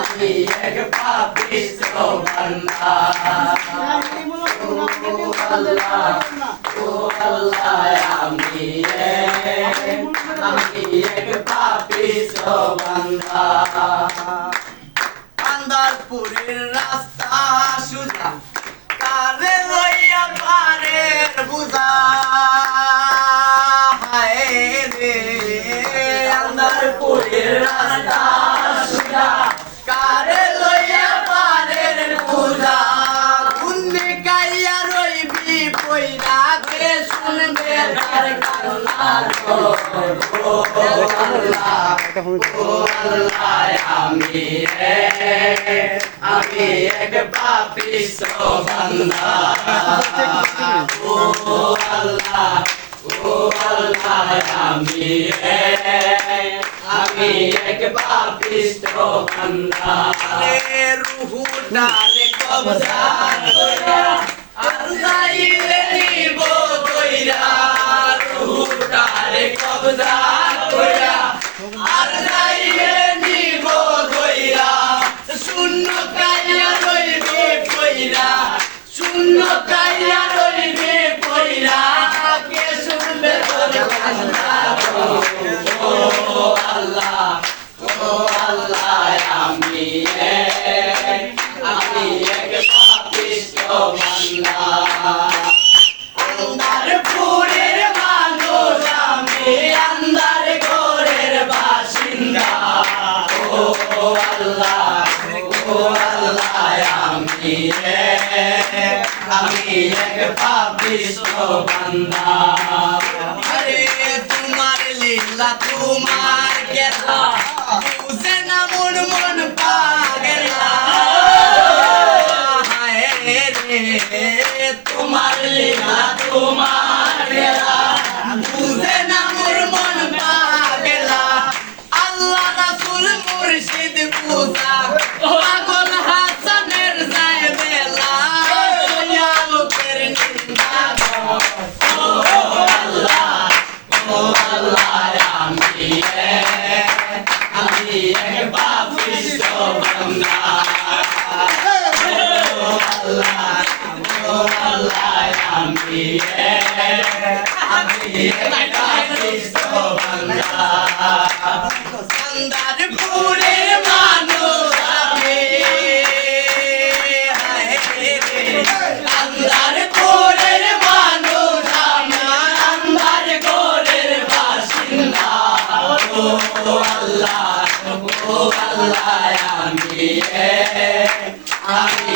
আমি এক পাপিষ্ঠ বান্দা ও আল্লাহ ও আল্লাহ আমি এক পাপিষ্ঠ বান্দা আন্দারপুরের রাস্তা সুজা কারে লইয়া পারের বুঝা হায় রে আন্দারপুরের রাস্তা সুজা কারে লইয়া পারের বুঝা গুন্নে গাইয়া রইবি পয়রা কে শুনবে তার কান্না ও আল্লাহ ও আল্লাহ আমি এক পাপিষ্ঠ বান্দা ও আল্লাহ আমি এক পাপিষ্ঠ বান্দা রে রুহুটা রে কবজা কইরা আল্লাহইলে নিব কইরা রুহুটা রে কবজা কইরা আল্লাহইলে নিব কইরা শূন্য কাইয়া রইবে কইরা শূন্য কাইয়া রইবে কইরা কে শুনবে তোর কান্না ও আল্লাহ আমি এক পাপিষ্ঠ বান্দা আন্দারপুরের মানুষ আমি আন্দার ঘরের বাসিন্দা ও আল্লাহ আমি এক পাপিষ্ঠ বান্দা আরে তোমার লীলা তোমার খেলা বুঝে না মন মন পাগলা হায় রে তোমার লীলা তোমার খেলা বুঝে না মোর মন পাগলা আল্লাহ রাসূল মুর্শিদ পূজা পাগল হাসানের যায় বেলা লোকের নিন্দা ও আল্লাহ আমি এক পাপিষ্ঠ বান্দা ও আল্লাহ আমি এক পাপিষ্ঠ বান্দা আন্দারপুরের মানুষ আমি আন্দারপুরের মানুষ আমি আন্দার ঘরের বাসিন্দা ও আল্লাহ আমি